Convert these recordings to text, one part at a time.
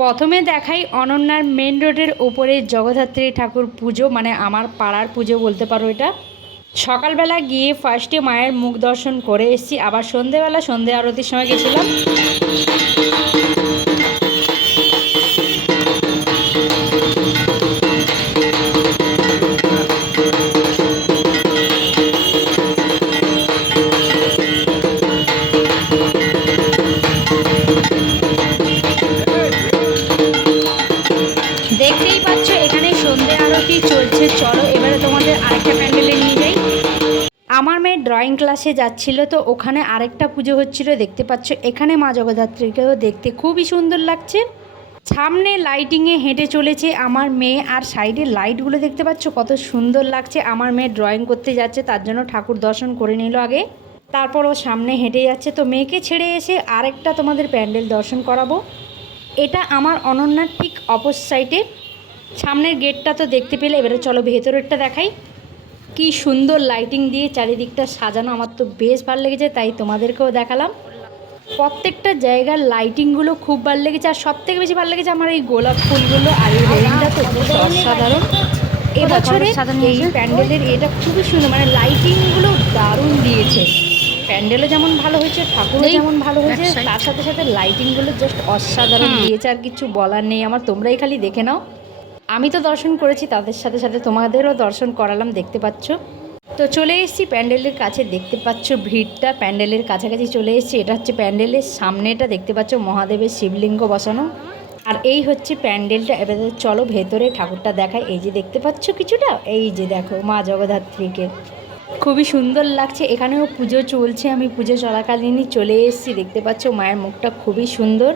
প্রথমে দেখাই অনন্যার মেন রোডের ওপরে জগদ্ধাত্রী ঠাকুর পুজো মানে আমার পাড়ার পুজো বলতে পারো এটা। সকালবেলা গিয়ে ফার্স্টে মায়ের মুখ দর্শন করে এসেছি, আবার সন্ধেবেলা সন্ধে আরতির সময় গেছিলাম। আরতি চলছে, চলো এবারে তোমাদের আরেকটা প্যান্ডেলে নিয়ে যাই। আমার মেয়ে ড্রয়িং ক্লাসে যাচ্ছিল, তো ওখানে আরেকটা পুজো হচ্ছিল, দেখতে পাচ্ছ, এখানে মা জগদ্ধাত্রীকেও দেখতে খুবই সুন্দর লাগছে। সামনে লাইটিংয়ে হেঁটে চলেছে আমার মেয়ে, আর সাইডে লাইটগুলো দেখতে পাচ্ছ, কত সুন্দর লাগছে। আমার মেয়ে ড্রয়িং করতে যাচ্ছে, তার জন্য ঠাকুর দর্শন করে নিল আগে। তারপর ও সামনে হেঁটে যাচ্ছে, তো মেয়েকে ছেড়ে এসে আরেকটা তোমাদের প্যান্ডেল দর্শন করাবো। এটা আমার অনন্যার ঠিক অপোজ সাইডে সামনের গেটটা তো দেখতে পেলে এবারে চলো ভেতরেরটা দেখাই। কি সুন্দর লাইটিং দিয়ে চারিদিকটা সাজানো আমার তো বেশ ভালো লেগেছে তাই তোমাদেরকেও দেখালাম। প্রত্যেকটা জায়গার লাইটিংগুলো খুব ভালো লেগেছে আর সব থেকে বেশি ভালো লেগেছে আমার এই গোলাপ ফুলগুলো আর এই রেলিংটা তো অসাধারণ। এবছরে এই প্যান্ডেলের এটা খুবই সুন্দর মানে লাইটিংগুলো দারুণ দিয়েছে। প্যান্ডেলও যেমন ভালো হয়েছে ঠাকুরও যেমন ভালো হয়েছে তার সাথে সাথে লাইটিংগুলো জাস্ট অসাধারণ দিয়েছে আর কিছু বলার নেই আমার তোমরাই খালি দেখে নাও। আমি তো দর্শন করেছি, তাদের সাথে সাথে তোমাদেরও দর্শন করালাম, দেখতে পাচ্ছ। তো চলে এসেছি প্যান্ডেলের কাছে, দেখতে পাচ্ছ ভিড়টা, প্যান্ডেলের কাছাকাছি চলে এসেছি। এটা হচ্ছে প্যান্ডেলের সামনেটা, দেখতে পাচ্ছ মহাদেবের শিবলিঙ্গ বসানো। আর এই হচ্ছে প্যান্ডেলটা, এবার চলো ভেতরে ঠাকুরটা দেখায় এই যে দেখতে পাচ্ছ কিছুটা? এই যে দেখো মা জগদ্ধাত্রীকে। খুবই সুন্দর লাগছে, এখানেও পুজো চলছে, আমি পুজো চলাকালীনই চলে এসেছি, দেখতে পাচ্ছ মায়ের মুখটা খুবই সুন্দর।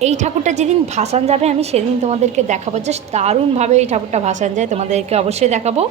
এই ঠাকুরটা যেদিন ভাসান যাবে, আমি সেদিন তোমাদেরকে দেখাবো। জাস্ট দারুণভাবে এই ঠাকুরটা ভাসান যায়, তোমাদেরকে অবশ্যই দেখাবো।